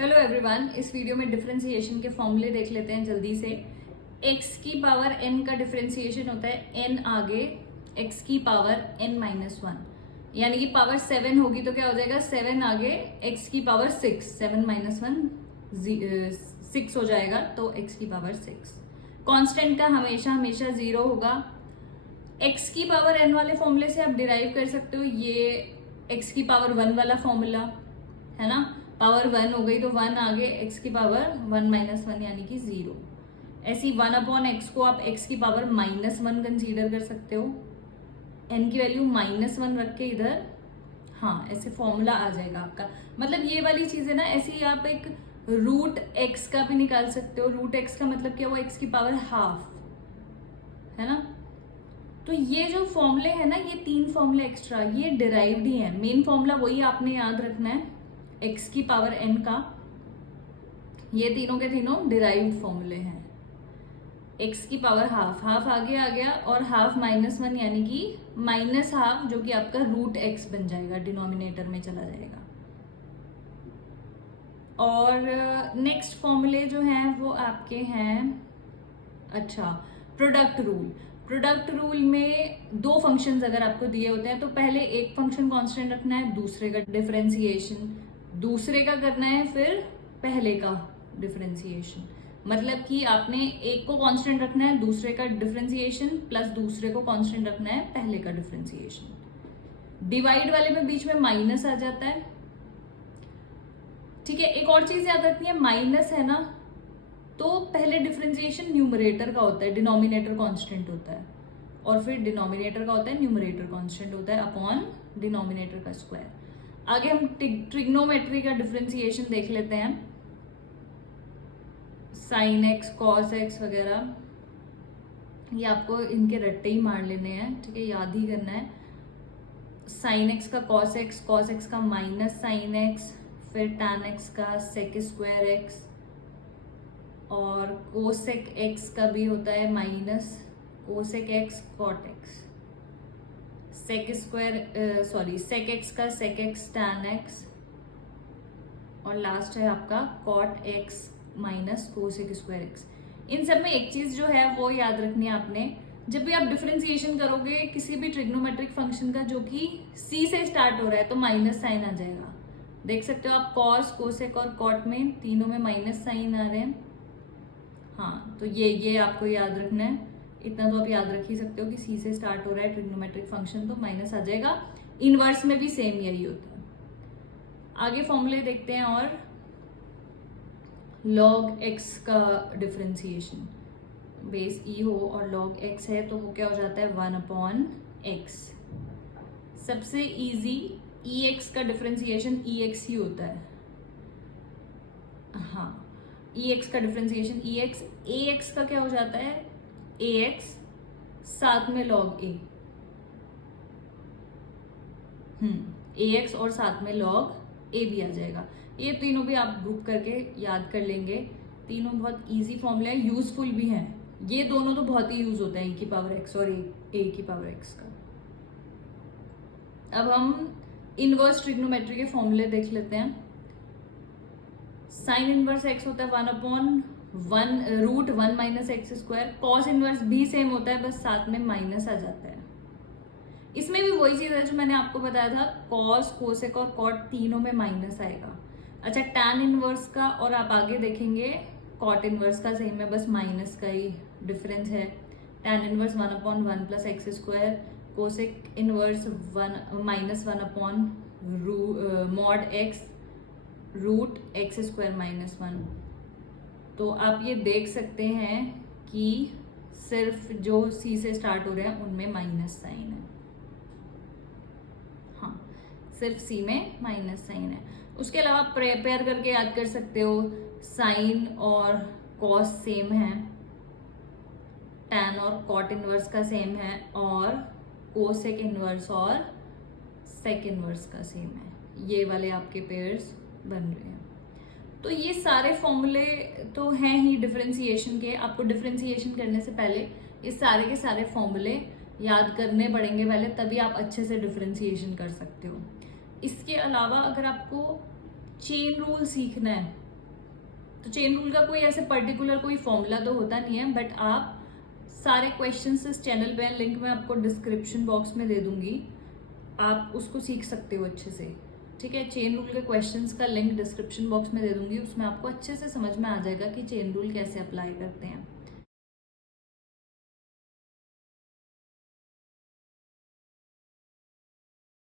Hello everyone, इस video में differentiation के फॉर्मूले देख लेते हैं जल्दी से। x की पावर n का डिफरेंशिएशन होता है n आगे x की पावर n माइनस वन, यानी कि पावर 7 होगी तो क्या हो जाएगा 7 आगे x की पावर 6, 7 माइनस वन 6 हो जाएगा तो x की पावर 6। कांस्टेंट का हमेशा हमेशा 0 होगा। x की पावर n वाले फॉर्मूले से आप डिराइव कर सकते हो, ये x की पावर 1 वाला फॉर्मूला है ना। पावर 1 हो गई तो 1 आगे x की पावर 1 माइनस वन यानी कि 0। ऐसी 1 अपॉन एक्स को आप x की पावर -1 कंसीडर कर सकते हो। n की वैल्यू -1 रख के इधर, हाँ ऐसे फॉर्मूला आ जाएगा आपका। मतलब ये वाली चीजें ना, ऐसी आप एक रूट x का भी निकाल सकते हो। रूट x का मतलब क्या हुआ, x की पावर हाफ है ना। तो ये जो फॉर्मूले है ना, ये 3 फॉर्मूले एक्स्ट्रा, ये डिराइव्ड ही है। मेन फॉर्मूला वही आपने याद रखना है, x की पावर n का। ये तीनों के तीनों डिराइव्ड फॉर्मूले हैं। x की पावर हाफ, हाफ आगे आ गया और हाफ -1 यानी कि -हाफ, जो कि आपका रूट x बन जाएगा, डिनोमिनेटर में चला जाएगा। और नेक्स्ट फॉर्मूले जो हैं वो आपके हैं, अच्छा, प्रोडक्ट रूल। प्रोडक्ट रूल में 2 फंक्शंस अगर आपको दिए होते हैं तो पहले एक फंक्शन कांस्टेंट रखना है, दूसरे का डिफरेंशिएशन, दूसरे का करना है फिर पहले का डिफरेंशिएशन। मतलब कि आपने एक को कांस्टेंट रखना है, दूसरे का डिफरेंशिएशन, प्लस दूसरे को कांस्टेंट रखना है, पहले का डिफरेंशिएशन। डिवाइड वाले में बीच में माइनस आ जाता है, ठीक है। एक और चीज याद रखनी है, माइनस है ना तो पहले डिफरेंशिएशन न्यूमरेटर का होता है, डिनोमिनेटर कांस्टेंट होता है, और फिर डिनोमिनेटर का होता है न्यूमरेटर कांस्टेंट होता है अपॉन डिनोमिनेटर का स्क्वायर। आगे हम ट्रिग्नोमेट्री का डिफरेंशिएशन देख लेते हैं। साइन एक्स, कॉस एक्स वगैरह, ये आपको इनके रट्टे ही मार लेने हैं, ठीक है, याद ही करना है। साइन एक्स का कॉस एक्स, कॉस एक्स का माइनस साइन एक्स, फिर टैन एक्स का सेक स्क्वायर एक्स, और कोसेक एक्स का भी होता है minus cosec x cot x, sec square sec x का सेक एक्स टैन एक्स, और लास्ट है आपका cot x minus cosec square x. इन सब में एक चीज जो है वो याद रखनी है आपने, जब भी आप डिफरेंशिएशन करोगे किसी भी ट्रिग्नोमेट्रिक फंक्शन का जो कि सी से स्टार्ट हो रहा है तो माइनस साइन आ जाएगा। देख सकते हो आप, कॉस, कोसेक और कॉट में तीनों में माइनस साइन आ रहे हैं। हाँ, तो ये आपको याद रखना है। इतना तो आप याद रख ही सकते हो कि सी से स्टार्ट हो रहा है ट्रिग्नोमेट्रिक फंक्शन तो माइनस आ जाएगा। इनवर्स में भी सेम यही होता है। आगे फॉर्मूले देखते हैं। और log x का डिफरेंशिएशन, बेस e हो और log x है तो वो क्या हो जाता है 1 अपॉन x। सबसे इजी ex का डिफरेंशिएशन ex ही होता है। हाँ, ex का डिफरेंशिएशन ex, ax का क्या हो जाता है ax साथ में log a, ax और साथ में log a भी आ जाएगा। ये तीनों भी आप ग्रुप करके याद कर लेंगे। तीनों बहुत इजी फॉर्मूले हैं, यूजफुल भी हैं। ये दोनों तो बहुत ही यूज होता है, e की पावर x और a की पावर x का। अब हम इनवर्स ट्रिग्नोमेट्री के फॉर्मूले देख लेते हैं। साइन इनवर्स x होता है 1 upon root 1 minus x square. Cos inverse भी सेम होता है, बस साथ में माइनस आ जाता है। इसमें भी वही चीज है जो मैंने आपको बताया था, कॉस, कोसेक और कॉट तीनों में माइनस आएगा। अच्छा, टैन इनवर्स का और आप आगे देखेंगे कॉट इनवर्स का सेम है, बस माइनस का ही डिफरेंस है। Tan inverse 1 upon 1 plus x square, cosec inverse -1 upon mod x root x square -1। तो आप ये देख सकते हैं कि सिर्फ जो सी से स्टार्ट हो रहे हैं उनमें माइनस साइन है। हाँ, सिर्फ सी में माइनस साइन है। उसके अलावा पेयर करके याद कर सकते हो, साइन और कॉस सेम है, टैन और कॉट इनवर्स का सेम है, और कोसेक इनवर्स और सेक इनवर्स का सेम है। ये वाले आपके पेयर्स बन रहे हैं। तो ये सारे फॉर्मूले तो हैं ही डिफरेंशिएशन के। आपको डिफरेंशिएशन करने से पहले ये सारे के सारे फॉर्मूले याद करने पड़ेंगे पहले, तभी आप अच्छे से डिफरेंशिएशन कर सकते हो। इसके अलावा अगर आपको चेन रूल सीखना है तो चेन रूल का कोई ऐसे पर्टिकुलर कोई फॉर्मूला तो होता नहीं है, बट आप सारे क्वेश्चंस इस चैनल पे लिंक मैं आपको डिस्क्रिप्शन बॉक्स में दे दूंगी, आप उसको सीख सकते हो अच्छे से। ठीक है, चेन रूल के क्वेश्चंस का लिंक डिस्क्रिप्शन बॉक्स में दे दूंगी, उसमें आपको अच्छे से समझ में आ जाएगा कि चेन रूल कैसे अप्लाई करते हैं।